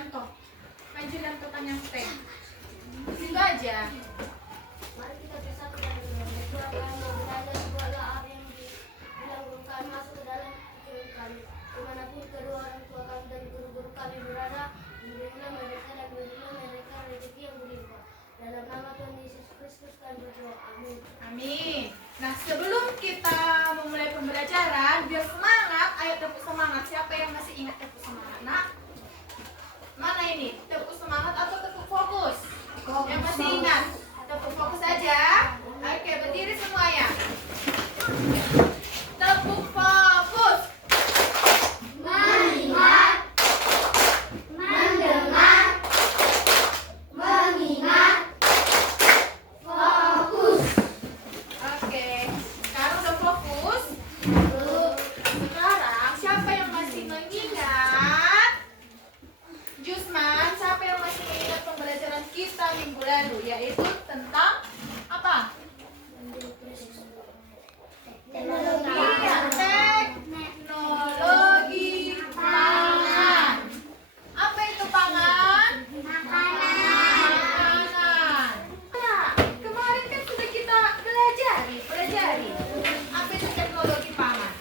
Yanto. Maju Yanto tanya Teh. Situ aja. Mari kita bersatu dan berdoa kami belajar segala apa yang dilakukan kami masuk ke dalam pikiran kami. Dimanapun kedua orang tua kami dan guru-guru kami berada, berilah mereka dan berilah mereka rezeki yang berlimpah. Dalam nama Tuhan Yesus Kristus kami berdoa. Amin. Amin. Nah, sebelum kita memulai pembelajaran, biar semangat, ayo tepuk semangat. Siapa yang masih ingat tepuk semangat, Nak? Mana ini? Tepuk semangat atau tepuk fokus? Yang masih ingat? Tepuk fokus aja. Oke, berdiri semuanya. Tepuk fokus. Melihat, mendengar, mengingat, fokus. Oke, sekarang udah fokus. Sekarang siapa yang masih mengingat? Jusman, siapa yang masih mengingat pembelajaran kita minggu lalu, yaitu tentang apa? Teknologi. Iya, teknologi pangan. Apa itu pangan? Makanan. Ya, kemarin kan sudah kita pelajari. Apa itu teknologi pangan?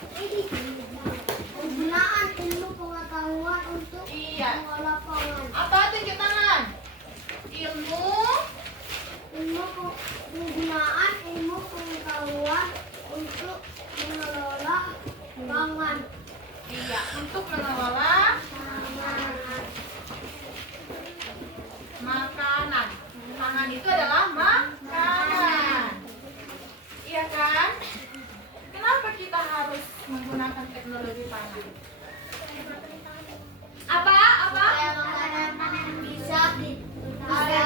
Penggunaan ilmu pengetahuan untuk Iya. mengolah pangan. Apa tunjuk tangan? Ilmu. Penggunaan ilmu pengetahuan untuk mengelola pangan. Iya, untuk mengelola makanan. Pangan itu adalah makanan. Iya kan? Kenapa kita harus menggunakan teknologi pangan? Apa? Supaya makanan bisa Iya,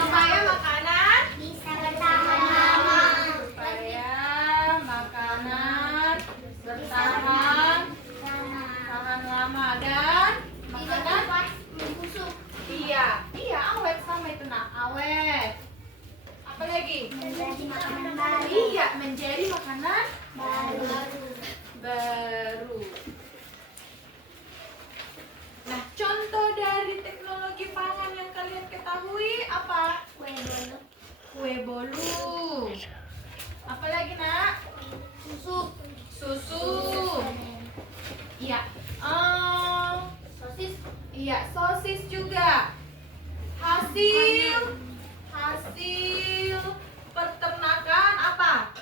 supaya makanan bisa bertahan lama. supaya makanan bertahan lama dan makanan Membusuk. iya awet sama itu nak awet. Apa lagi? Menjadi makanan baru. Iya, menjadi makanan baru. Nah, contoh dari teknologi pangan yang kalian ketahui apa? Kue bolu. Apa lagi nak? Susu. Iya. Sosis. Iya, sosis juga. Hasil peternakan apa?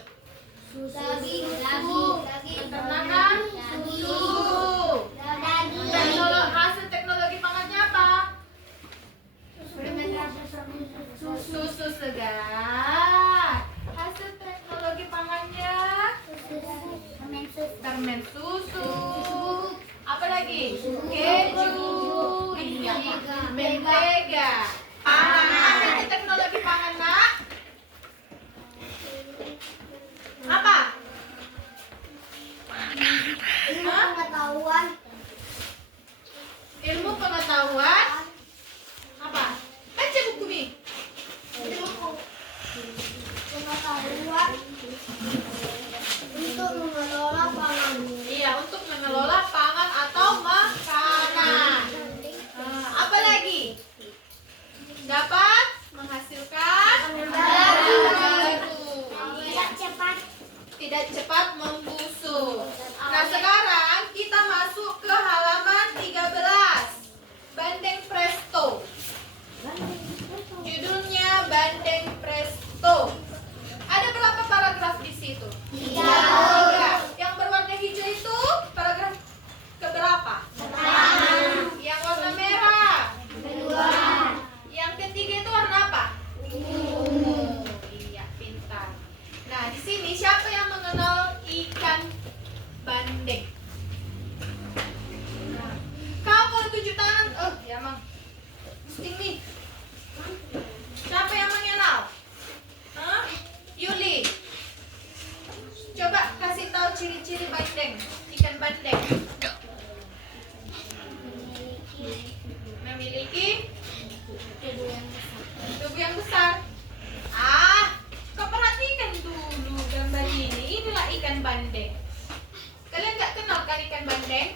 Peternakan susu. Hasil teknologi pangannya apa? Susu segar. Hasil teknologi pangannya permen susu. Apa lagi? Keju. Iya. Mentega. Apa itu teknologi pangan nak? Apa? Pengetahuan. Ilmu pengetahuan. Apa? Baca buku nih. Pengetahuan untuk mengelola pangan. Iya, untuk mengelola pangan atau makanan. Apa lagi? Dapat menghasilkan baru. Tidak cepat membusuk. Nah, sekarang kita masuk ke halaman 13. Bandeng Presto. Judulnya Bandeng Presto. Ada berapa paragraf di situ? 3. Yang berwarna hijau itu paragraf keberapa? Yang warna merah. Yang ketiga itu warna apa? Ungu. Iya, pintar. Nah, di sini siapa yang mengenal ikan bandeng? Kau kalau tunjuk tangan, ya mang. Mesti nih. Siapa yang mengenal? Hah? Yuli. Coba kasih tahu ciri-ciri bandeng, ikan bandeng. Memiliki tubuh yang besar. Kau perhatikan dulu gambar ini. Inilah ikan bandeng. Kalian nggak kenal kan ikan bandeng?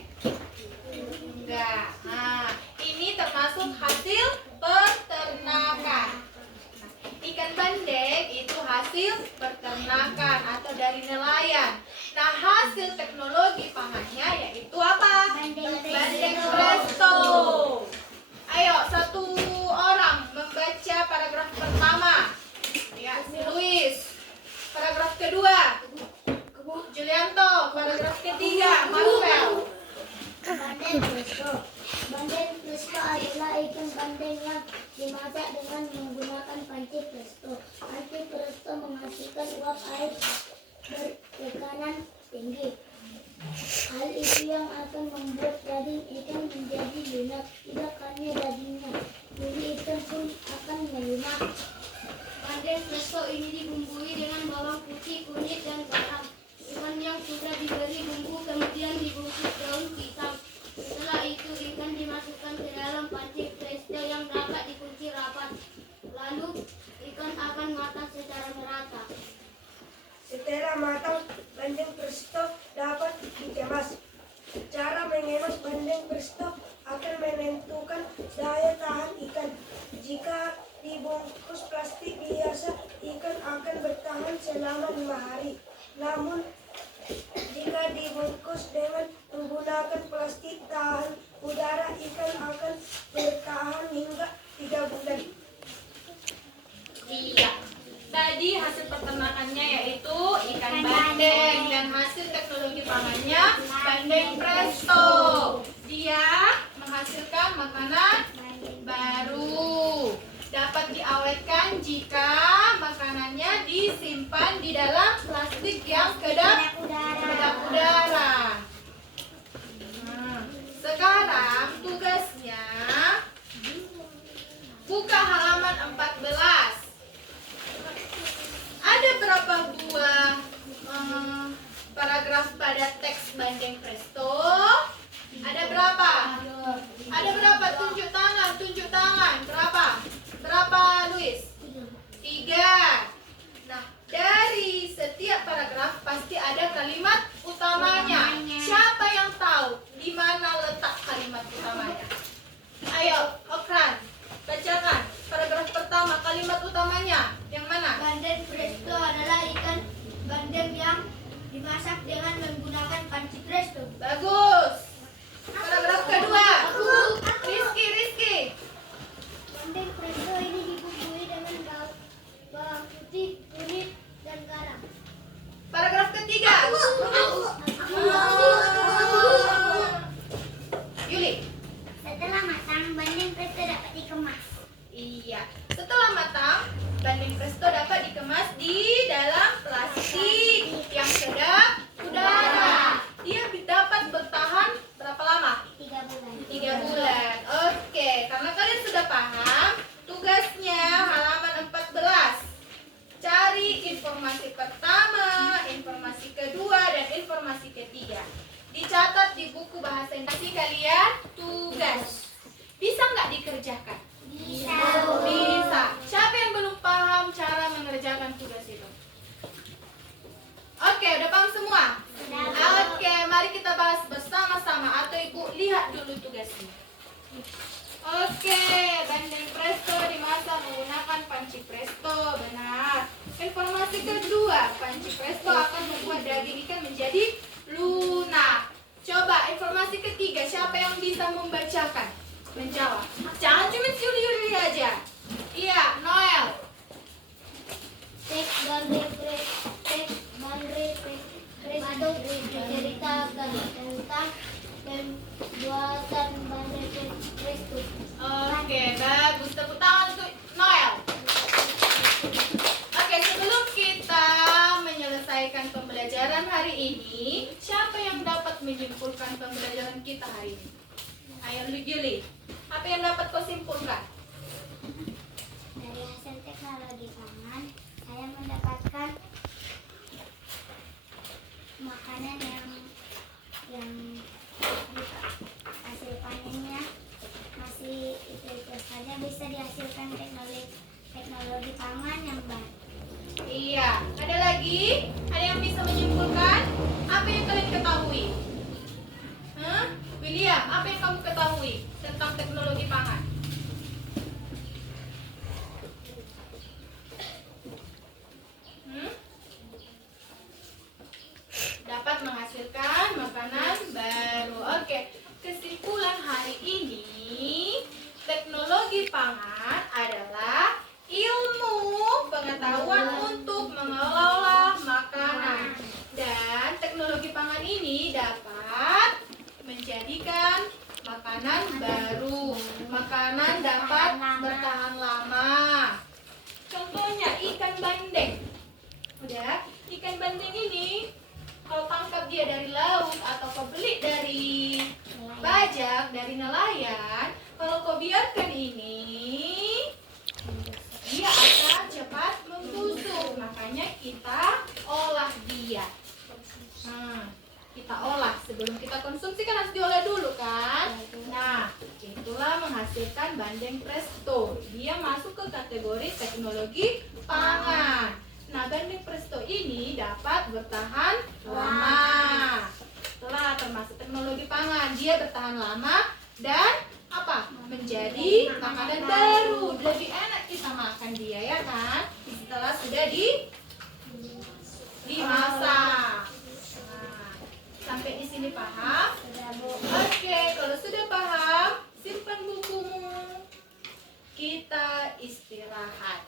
Enggak. Nah, ini ini termasuk hasil peternakan. Ikan bandeng itu hasil peternakan atau dari nelayan. Nah, hasil teknologi pangannya yaitu apa? Bandeng presto. Ayo, satu orang membaca paragraf pertama. Ya, si Luis. Paragraf kedua, Julianto. Paragraf ketiga, Marvel. Bandeng presto. Bandeng presto adalah ikan bandeng yang dimasak dengan menggunakan panci presto. Panci presto menghasilkan uap air bertekanan tinggi. Hal itu yang akan membuat daging ikan menjadi lunak, tidak karena dagingnya. Buli ikan pun akan melunak. Bandeng presto ini dibumbui dengan bawang putih, kunyit, dan garam. Ikan yang sudah diberi bumbu kemudian dibungkus daun pisang. Setelah itu ikan dimasukkan ke dalam panci presto yang dapat dikunci rapat. Lalu ikan akan matang secara merata. Setelah matang, bandeng presto dapat dikemas. Cara mengemas bandeng presto akan menentukan daya tahan ikan. Jika dibungkus plastik biasa, ikan akan bertahan selama 5 hari. Namun, jika dibungkus dengan menggunakan plastik tahan udara, ikan akan bertahan hingga 3 bulan. Iya. Tadi hasil peternakannya yaitu ikan bandeng dan hasil teknologi pangannya bandeng presto. Dia menghasilkan makanan baru. Dapat diawetkan jika makanannya disimpan di dalam plastik yang kedap udara. Sekarang tugasnya buka halaman 14. Ada berapa buah paragraf pada teks bandeng presto? Ada berapa? Ada berapa? Tunjuk tangan. Berapa, Luis? 3. Nah, dari setiap paragraf pasti ada kalimat utamanya. Siapa yang tahu di mana letak kalimat utamanya? Ayo, Okran, bacakan paragraf pertama, kalimat utamanya. Yang mana? Bandeng presto adalah ikan bandeng yang dimasak dengan menggunakan panci presto. Bagus. Paragraf kedua. Rizky. Bandeng presto ini dibumbui dengan bawang putih, kunyit, dan garam. Paragraf ketiga. Yuli. Setelah matang, bandeng presto dapat dikemas. Iya. Setelah matang, bandeng presto dapat dikemas di dalam plastik yang kedap udara. Dia dapat bertahan berapa lama? 3 bulan. 3 bulan. Oke, karena kalian sudah paham, tugasnya halaman 14. Cari informasi pertama, informasi kedua, dan informasi ketiga. Dicatat di buku bahasa Indonesia kalian tugas. Bisa nggak dikerjakan? Bisa. Siapa yang belum paham cara mengerjakan tugas itu? Oke, udah paham semua? Oke, mari kita bahas bersama-sama atau Ibu lihat dulu tugasnya. Oke, bandeng presto dimasak menggunakan panci presto. Benar. Informasi kedua, panci presto akan membuat daging ikan menjadi lunak. Coba informasi ketiga, siapa yang bisa membacakan? Menjawab. Jangan cuma Yuli aja. Iya, Noel. Teks bandeng presto menceritakan tentang pembuatan bandeng presto. Oke, bagus. Tepuk tangan untuk Noel. Oke, sebelum kita menyelesaikan pembelajaran hari ini, siapa yang dapat menyimpulkan pembelajaran kita hari ini? Ayo, Yuli. Apa yang dapat kau simpulkan? Dari hasil teknologi pangan, saya mendapatkan makanan yang hasil panennya masih itu saja, bisa dihasilkan teknologi pangan yang baik. Iya. Ada lagi? Ada yang bisa menyimpulkan? Apa yang kalian ketahui? William, apa yang kamu ketahui tentang teknologi pangan? ini, teknologi pangan adalah ilmu pengetahuan untuk mengelola makanan. Dan teknologi pangan ini dapat menjadikan makanan baru. Makanan dapat bertahan lama. Contohnya ikan bandeng. Udah, ikan bandeng ini kalau tangkap dia dari laut atau kau beli dari bajak, dari nelayan, kalau kau biarkan ini, dia akan cepat membusuk. Makanya kita olah dia. Nah, kita olah sebelum kita konsumsi kan harus diolah dulu kan. Nah, itulah menghasilkan bandeng presto. Dia masuk ke kategori teknologi pangan. Nah, bandeng presto ini dapat bertahan lama. Setelah termasuk teknologi pangan, dia bertahan lama dan apa? Menjadi makanan baru. Lebih enak kita makan dia ya kan? Setelah sudah dimasak. Nah, sampai di sini paham? Oke, kalau sudah paham, simpan bukumu. Kita istirahat.